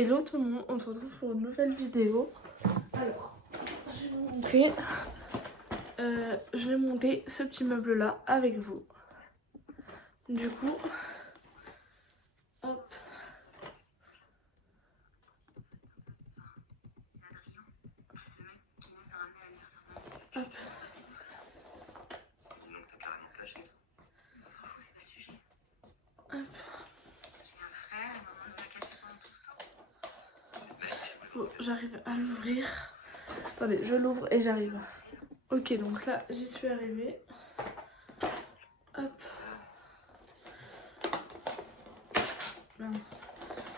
Hello tout le monde, on se retrouve pour une nouvelle vidéo. Alors, je vais vous montrer, je vais monter ce petit meuble là avec vous. Du coup, hop. Hop. Hop. J'arrive à l'ouvrir. Attendez, je l'ouvre et j'arrive. Ok, donc là, j'y suis arrivée. Hop.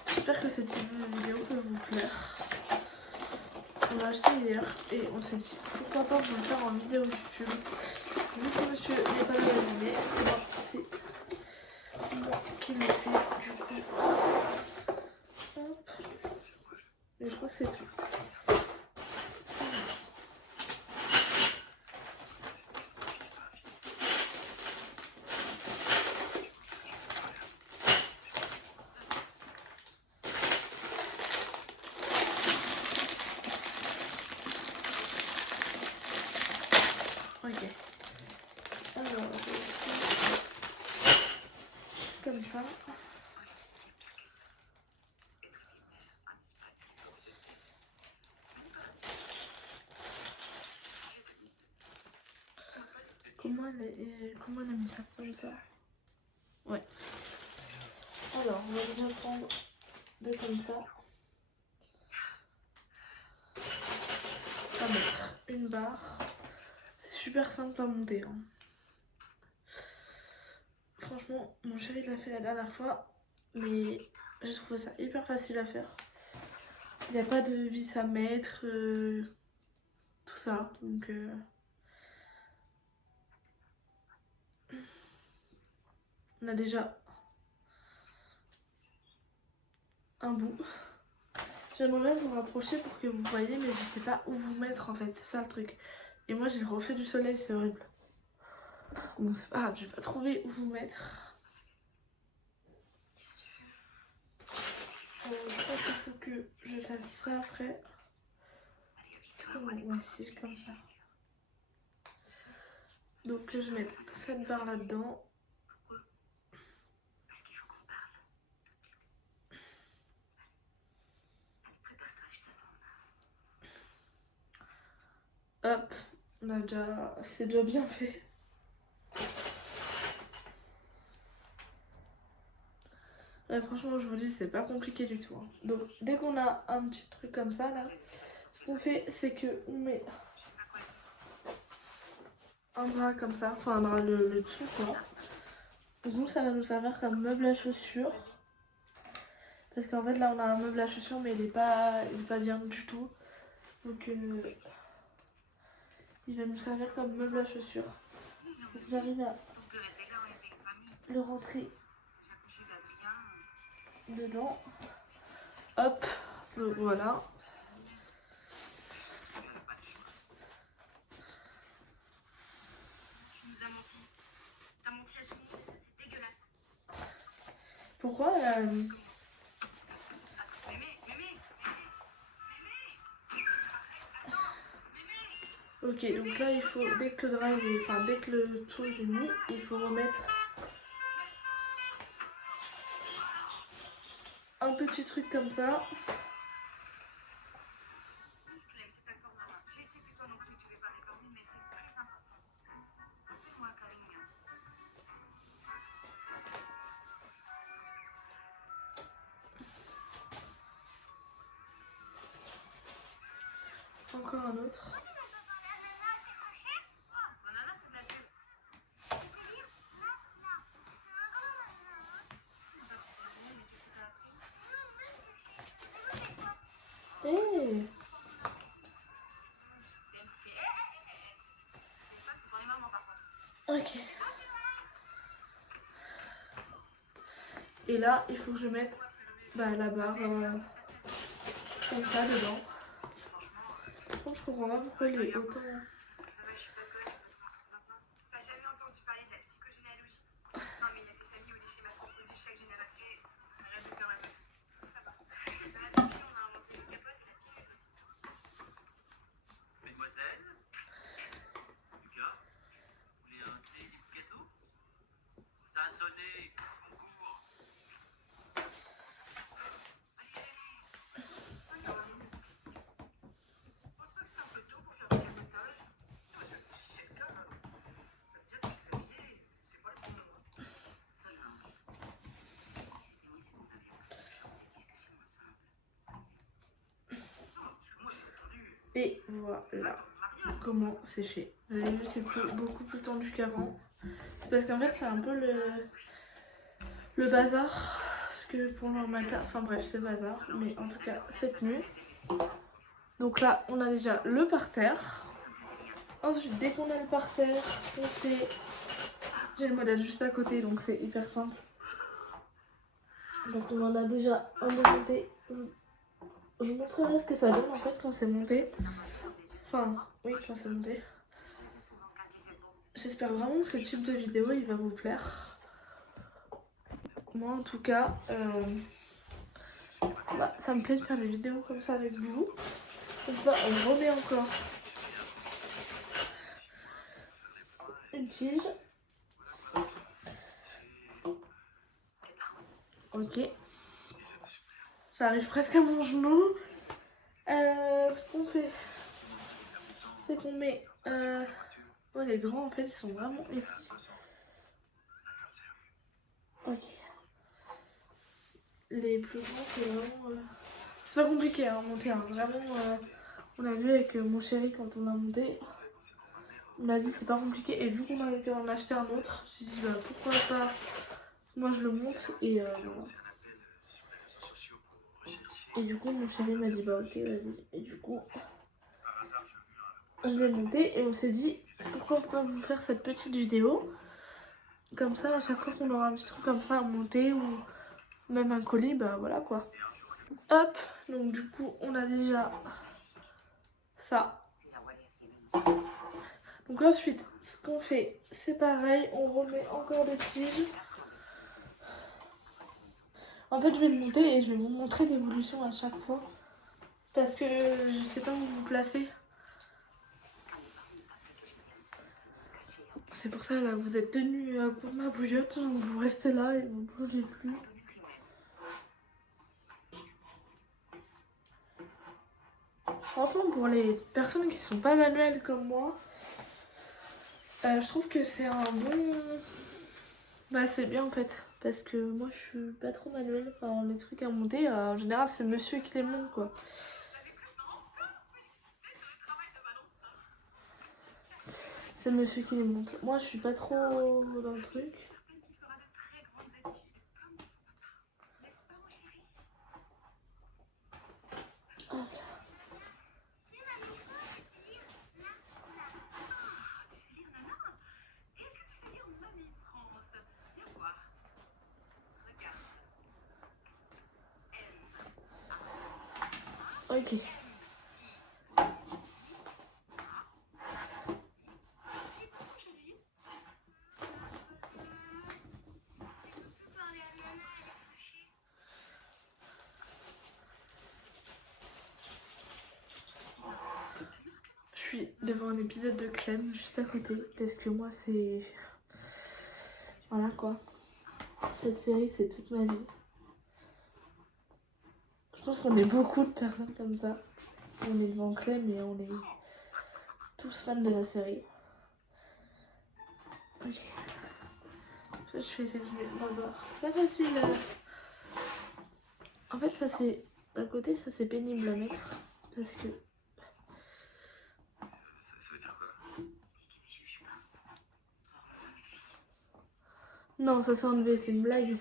J'espère que cette vidéo peut vous plaire. On l'a acheté hier et on s'est dit pourquoi pas vous le faire en vidéo YouTube. Vu que monsieur n'est pas animé, c'est moi qui le fais du coup. Hop. Et je crois que c'est tout. Ok. Alors, je vais faire comme ça. Comment elle a mis ça comme ça? Ouais. Alors, on va déjà prendre deux comme ça. On va mettre une barre. C'est super simple à monter. Hein. Franchement, mon chéri l'a fait la dernière fois, mais j'ai trouvé ça hyper facile à faire. Il n'y a pas de vis à mettre, tout ça. Donc, on a déjà un bout. J'aimerais bien vous rapprocher pour que vous voyez, mais je sais pas où vous mettre en fait, c'est ça le truc. Et moi j'ai le reflet du soleil, c'est horrible. Bon, c'est pas grave, j'ai pas trouvé où vous mettre. Je crois qu'il faut que je fasse ça après. Ouais, si, comme ça. Donc là, je vais mettre cette barre là-dedans. Hop, c'est déjà bien fait. Ouais, franchement, je vous dis, c'est pas compliqué du tout. Hein. Donc, dès qu'on a un petit truc comme ça, là, ce qu'on fait, c'est que on met un drap comme ça, enfin un drap le dessous, quoi. Donc, ça va nous servir comme meuble à chaussures. Parce qu'en fait, là, on a un meuble à chaussures, mais il est pas bien du tout. Donc, il va nous servir comme meuble à chaussures. Donc, j'arrive à le rentrer dedans. Hop, donc voilà. Pourquoi Ok, donc là il faut, dès que le drap est, enfin dès que le tout est mis, il faut remettre un petit truc comme ça. Encore un autre. Hey. Ok. Et là, il faut que je mette la barre comme ça dedans. Je comprends pas pourquoi il est autant. Et voilà comment c'est fait. Vous avez vu, c'est beaucoup plus tendu qu'avant. Parce qu'en fait, c'est un peu le bazar. Parce que pour le matin, enfin bref, c'est bazar. Mais en tout cas, cette nuit. Donc là, on a déjà le parterre. Ensuite, dès qu'on a le parterre, on fait... J'ai le modèle juste à côté, donc c'est hyper simple. Parce qu'on en a déjà un de monté. Je vous montrerai ce que ça donne en fait quand c'est monté. Enfin, oui, quand c'est monté. J'espère vraiment que ce type de vidéo il va vous plaire. Moi en tout cas, ça me plaît de faire des vidéos comme ça avec vous. Donc là on remet encore une tige. Ok. Ça arrive presque à mon genou. Ce qu'on fait, c'est qu'on met... Oh, les grands en fait ils sont vraiment ici. Ok. Les plus grands c'est vraiment... C'est pas compliqué à monter, hein. Vraiment, on a vu avec mon chéri quand on a monté. On m'a dit c'est pas compliqué et vu qu'on avait été en acheter un autre, j'ai dit bah pourquoi pas moi je le monte et voilà. Et du coup mon chéri m'a dit bah ok vas-y. Et du coup on l'ai monté et on s'est dit pourquoi pas vous faire cette petite vidéo. Comme ça à chaque fois qu'on aura un petit truc comme ça à monter ou même un colis, bah voilà quoi. Hop, donc du coup on a déjà ça. Donc ensuite, ce qu'on fait, c'est pareil, on remet encore des tiges. En fait, je vais le monter et je vais vous montrer l'évolution à chaque fois. Parce que je sais pas où vous placer. C'est pour ça, là, vous êtes tenus pour ma bouillotte, donc vous restez là et vous bougez plus. Franchement, pour les personnes qui sont pas manuelles comme moi, je trouve que c'est un bon... Bah c'est bien en fait, parce que moi je suis pas trop manuelle, enfin les trucs à monter, en général c'est monsieur qui les monte quoi. C'est monsieur qui les monte. Moi je suis pas trop dans le truc. Oh. Ok. Je suis devant un épisode de Clem juste à côté parce que moi c'est... Voilà quoi. Cette série c'est toute ma vie. Je pense qu'on est beaucoup de personnes comme ça. On est devant Clem et on est tous fans de la série. Ok. Je fais cette d'abord. C'est pas facile. En fait ça c'est... D'un côté ça c'est pénible à mettre parce que... Non, ça s'est enlevé, c'est une blague.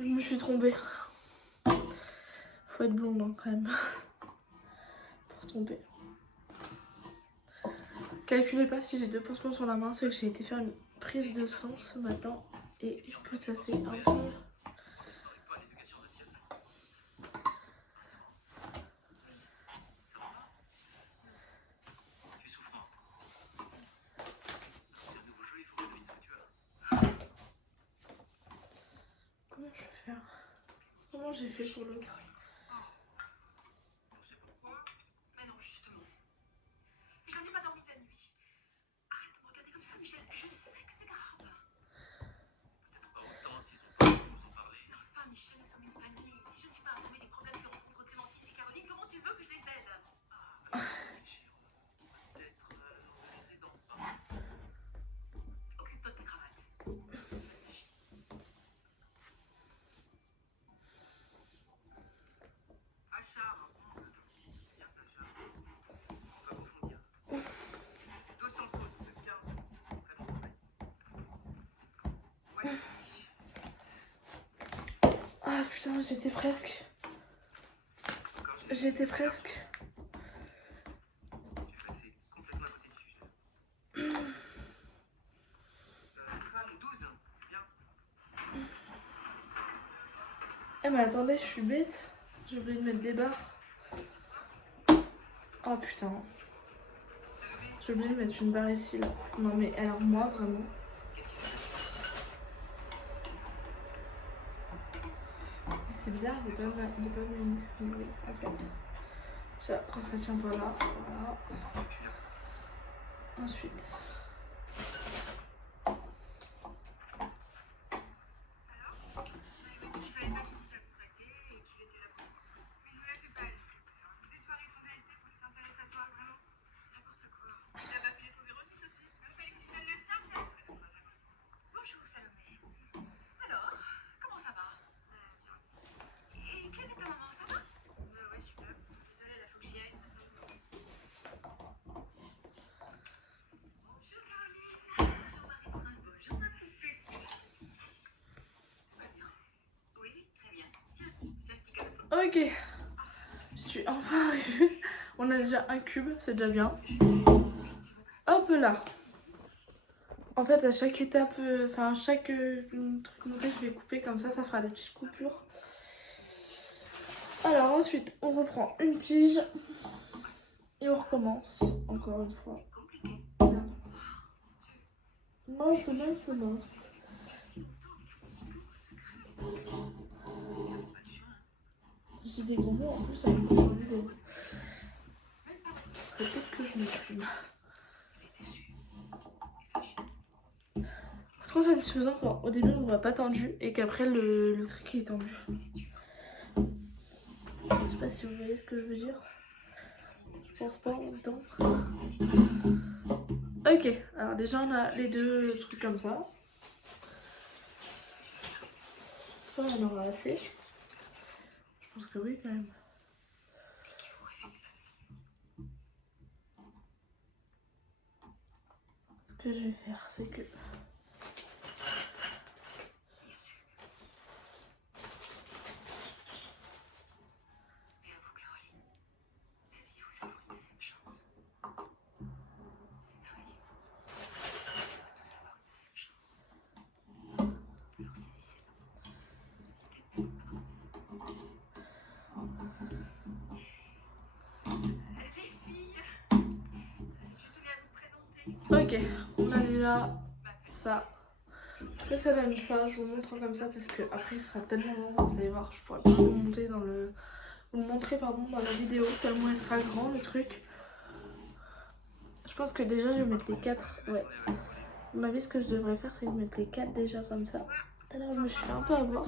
Je me suis trompée. Faut être blonde hein, quand même. Pour se tromper. Calculez pas si j'ai 2 pansements sur la main, c'est que j'ai été faire une prise de sang ce matin et que ça s'est un peu... Comment je vais faire? Comment j'ai fait pour l'autre? putain, j'étais presque. J'étais presque. Eh mais attendez, je suis bête. J'ai oublié de mettre des barres. Oh putain. J'ai oublié de mettre une barre ici là. Non mais alors moi vraiment. C'est bizarre de pas me en fait. Quand ça tient pas là, voilà. Ensuite. Ok, je suis enfin arrivée. On a déjà un cube, c'est déjà bien. Hop là. En fait, à chaque étape, enfin, chaque truc monté, je vais couper comme ça fera des petites coupures. Alors, ensuite, on reprend une tige et on recommence encore une fois. Mince, mince, mince. J'ai des gros mots en plus, avec j'ai envie de. Peut-être que je me fume. C'est trop satisfaisant quand au début on voit pas tendu et qu'après le truc est tendu. Je sais pas si vous voyez ce que je veux dire. Je pense pas en même temps. Ok, alors déjà on a les deux trucs comme ça. On en aura assez. Je pense que oui quand même. Ce que je vais faire, c'est que ok, on a déjà ça. Après ça donne ça, je vous montre comme ça parce que après il sera tellement long, vous allez voir, je pourrais pas vous monter dans le. Vous montrer pardon dans la vidéo tellement il sera grand le truc. Je pense que déjà je vais mettre les 4. Ouais. À mon avis ce que je devrais faire c'est de mettre les 4 déjà comme ça. Tout à l'heure je me suis fait un peu avoir.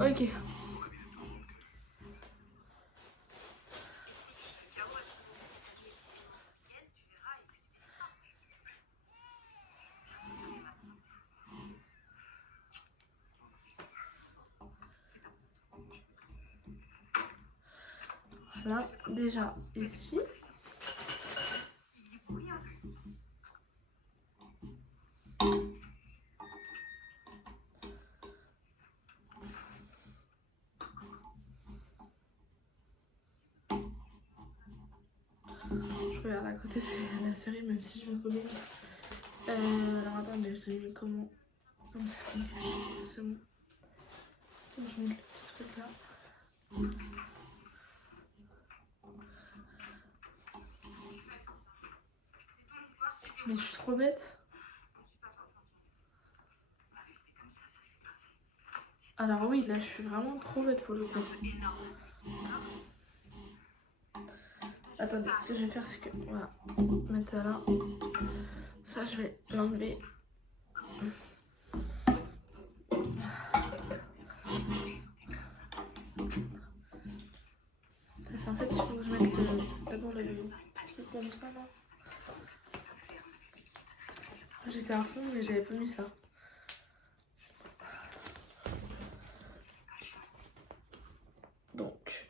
Ok. Voilà, déjà ici. Je regarde à côté c'est la série même si je me connais. Alors attendez, je l'ai mis comment? Comme ça, c'est bon. Je mets le petit truc là. Mais je suis trop bête. Alors oui, là je suis vraiment trop bête pour le coup. Attendez, ce que je vais faire c'est que, voilà, mettre là. Ça je vais l'enlever. En fait il faut que je mette d'abord le comme ça là. J'étais à fond mais j'avais pas mis ça. Donc,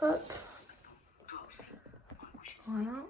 hop. Voilà.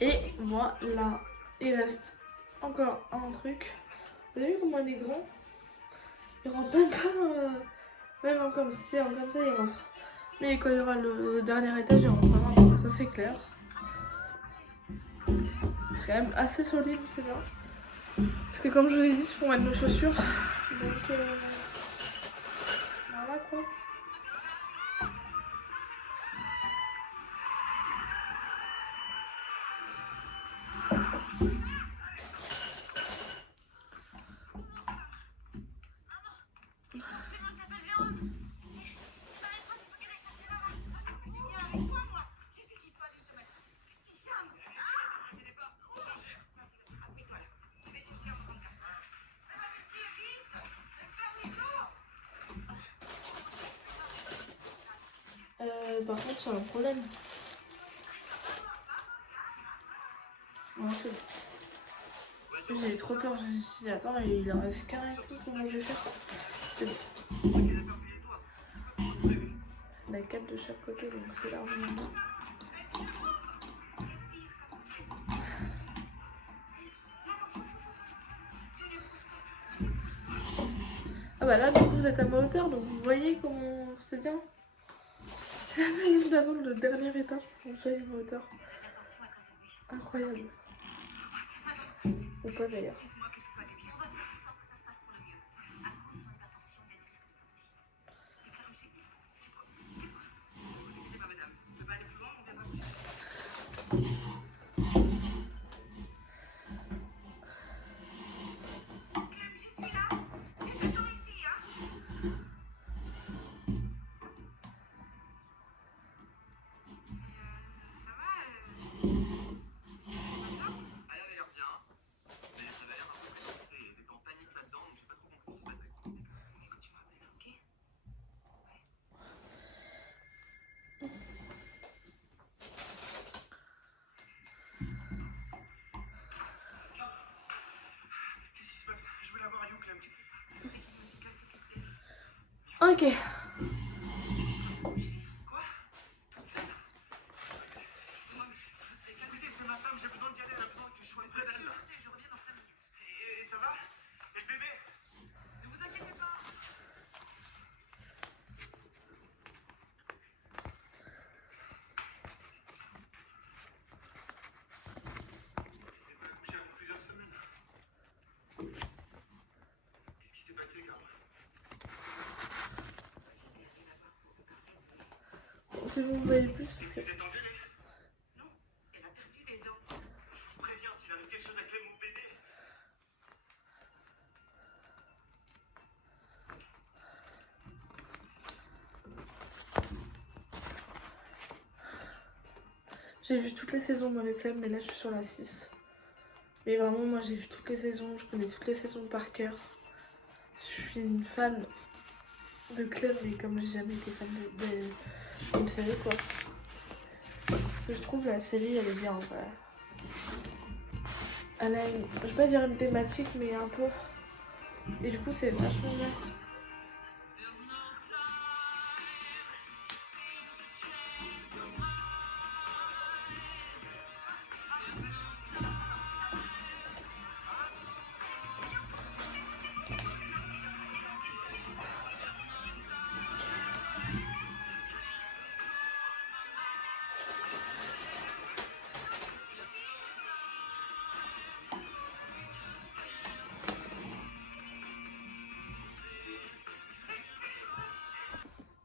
Et voilà, il reste encore un truc. Vous avez vu comment il est grand? Il rentre même pas dans le... Même comme ça, il rentre. Mais quand il y aura le dernier étage, il rentre vraiment pas. Ça c'est clair. C'est quand même assez solide, c'est bien. Parce que comme je vous ai dit, c'est pour mettre nos chaussures. Donc voilà quoi. Par contre, c'est un problème. J'ai trop peur. J'ai dit, attends, il en reste qu'un et tout. Comment je vais faire? C'est bon. La 4 de chaque côté, donc c'est largement bien. Ah bah là, du coup, vous êtes à ma hauteur, donc vous voyez comment c'est bien. J'ai même eu d'attendre le dernier étage pour que vous soyez à ma hauteur. Incroyable. Ou pas d'ailleurs. Ok. Si vous voyez plus, parce que... J'ai vu toutes les saisons dans les clubs, mais là je suis sur la 6. Mais vraiment, moi j'ai vu toutes les saisons, je connais toutes les saisons par cœur. Je suis une fan de club, mais comme j'ai jamais été fan d'une série quoi. Parce que je trouve la série elle est bien en vrai. Elle a une, je vais pas dire une thématique, mais un peu. Et du coup, c'est vachement bien.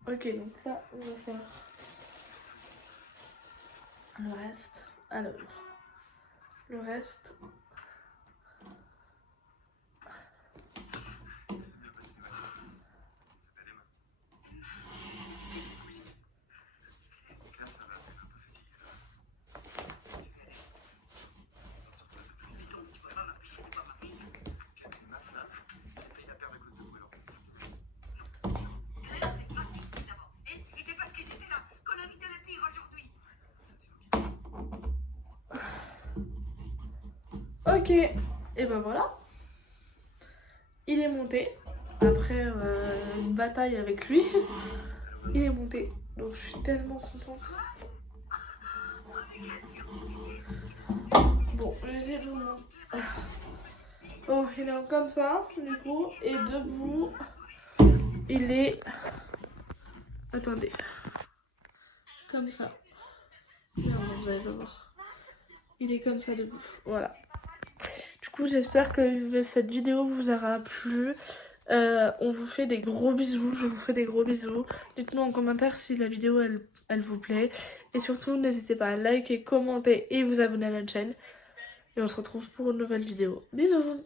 Ok, donc là, on va faire le reste. Alors, le reste. Ok, et ben voilà. Il est monté. Après une bataille avec lui, il est monté. Donc je suis tellement contente. Bon, je vais essayer de vous montrer. Oh, il est comme ça, du coup. Et debout, il est... Attendez. Comme ça. Non, vous allez pas voir. Il est comme ça debout. Voilà. Du coup, j'espère que cette vidéo vous aura plu. On vous fait des gros bisous. Je vous fais des gros bisous. Dites-moi en commentaire si la vidéo elle vous plaît. Et surtout, n'hésitez pas à liker, commenter et vous abonner à la chaîne. Et on se retrouve pour une nouvelle vidéo. Bisous!